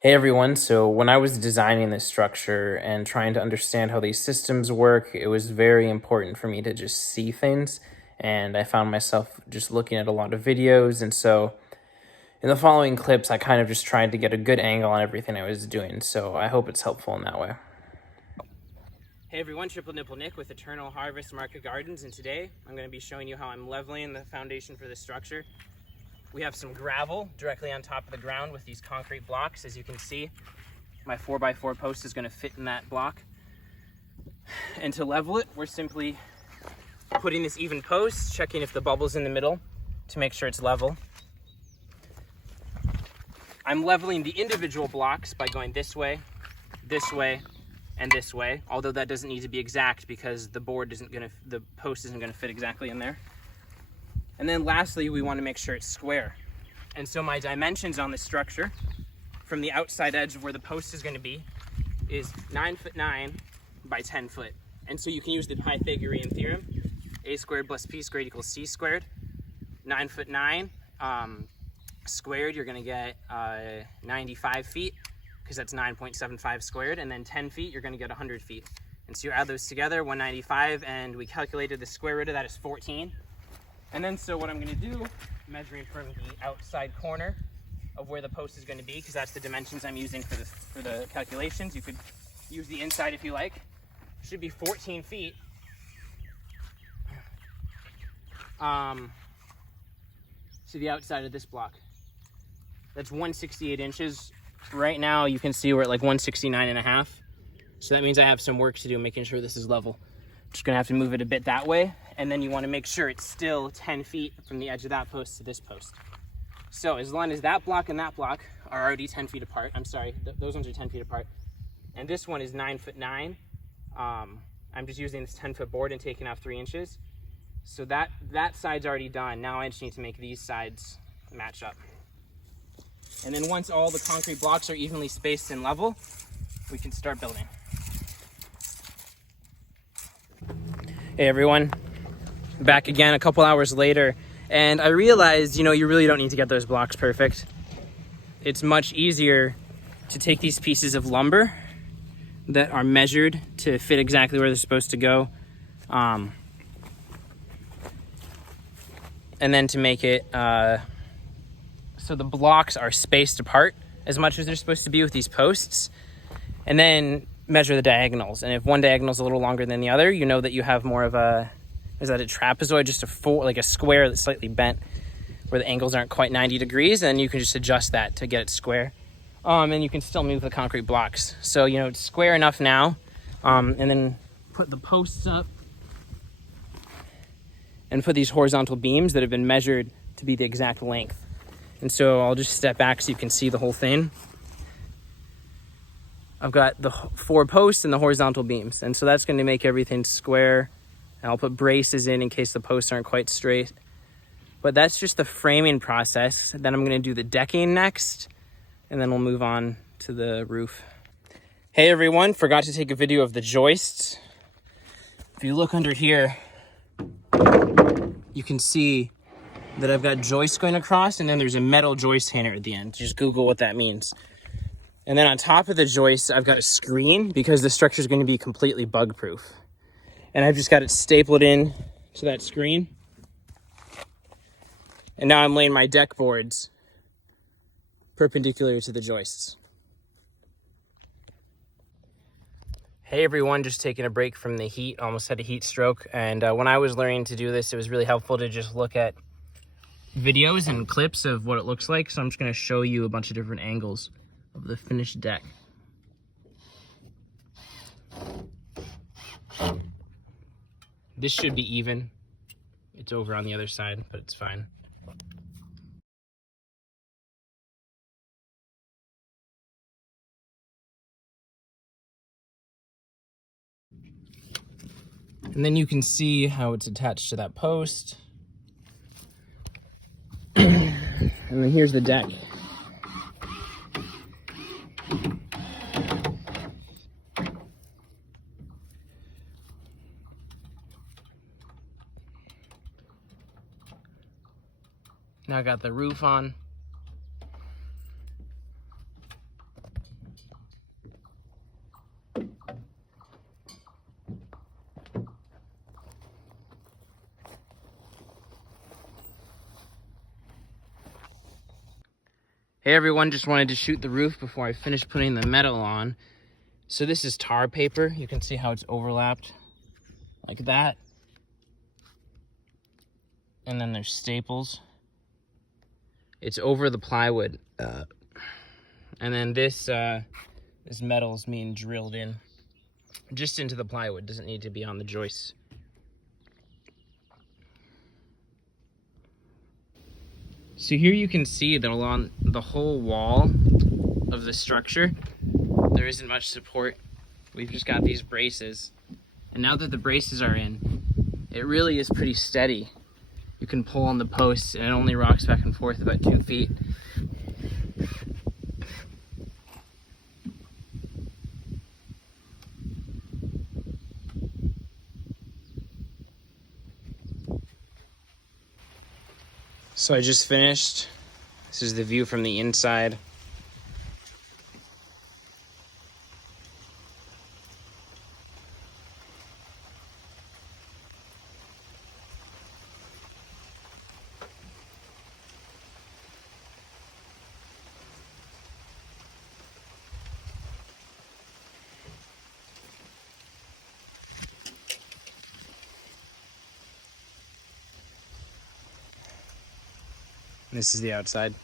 Hey everyone, so when I was designing this structure and trying to understand how these systems work, it was very important for me to just see things, and I found myself just looking at a lot of videos, and so in the following clips I kind of just tried to get a good angle on everything I was doing, so I hope it's helpful in that way. Hey everyone, Triple Nipple Nick with Eternal Harvest Market Gardens, and today I'm going to be showing you how I'm leveling the foundation for this structure. We have some gravel directly on top of the ground with these concrete blocks. As you can see, my 4x4 post is going to fit in that block. And to level it, we're simply putting this even post, checking if the bubble's in the middle to make sure it's level. I'm leveling the individual blocks by going this way, and this way, although that doesn't need to be exact because the post isn't going to fit exactly in there. And then lastly, we want to make sure it's square. And so my dimensions on this structure from the outside edge of where the post is going to be is 9'9" by 10 foot. And so you can use the Pythagorean theorem, a squared plus b squared equals c squared. 9'9" squared, you're going to get 95 feet because that's 9.75 squared. And then 10 feet, you're going to get 100 feet. And so you add those together, 195, and we calculated the square root of that is 14. And then so what I'm going to do, measuring from the outside corner of where the post is going to be, because that's the dimensions I'm using for the calculations. You could use the inside if you like. Should be 14 feet. To the outside of this block. That's 168 inches. Right now you can see we're at like 169 and a half. So that means I have some work to do making sure this is level. Just gonna have to move it a bit that way, and then you want to make sure it's still 10 feet from the edge of that post to this post. So as long as that block and that block are already 10 feet apart, I'm sorry, those ones are 10 feet apart, and this one is 9'9". I'm just using this 10-foot board and taking off 3 inches. So that side's already done. Now I just need to make these sides match up. And then once all the concrete blocks are evenly spaced and level, we can start building. Hey everyone, back again a couple hours later, and I realized, you really don't need to get those blocks perfect. It's much easier to take these pieces of lumber that are measured to fit exactly where they're supposed to go, and then to make it so the blocks are spaced apart as much as they're supposed to be with these posts, and then measure the diagonals. And if one diagonal is a little longer than the other, you know that you have more of a trapezoid, just like a square that's slightly bent where the angles aren't quite 90 degrees, and you can just adjust that to get it square. And you can still move the concrete blocks. So, it's square enough now. And then put the posts up and put these horizontal beams that have been measured to be the exact length. And so I'll just step back so you can see the whole thing. I've got the 4 posts and the horizontal beams. And so that's going to make everything square. And I'll put braces in case the posts aren't quite straight. But that's just the framing process. Then I'm going to do the decking next. And then we'll move on to the roof. Hey everyone, forgot to take a video of the joists. If you look under here, you can see that I've got joists going across, and then there's a metal joist hanger at the end. Just Google what that means. And then on top of the joists, I've got a screen because the structure is going to be completely bug proof. And I've just got it stapled in to that screen. And now I'm laying my deck boards perpendicular to the joists. Hey everyone, just taking a break from the heat. Almost had a heat stroke. And when I was learning to do this, it was really helpful to just look at videos and clips of what it looks like. So I'm just going to show you a bunch of different angles of the finished deck. This should be even. It's over on the other side, but it's fine. And then you can see how it's attached to that post. And then here's the deck. Now I got the roof on. Hey everyone, just wanted to shoot the roof before I finish putting the metal on. So this is tar paper. You can see how it's overlapped like that. And then there's staples. It's over the plywood. And then this metal is being drilled in just into the plywood. Doesn't need to be on the joists. So here you can see that along the whole wall of the structure, there isn't much support. We've just got these braces. And now that the braces are in, it really is pretty steady. You can pull on the posts and it only rocks back and forth about 2 feet. So I just finished. This is the view from the inside. This is the outside.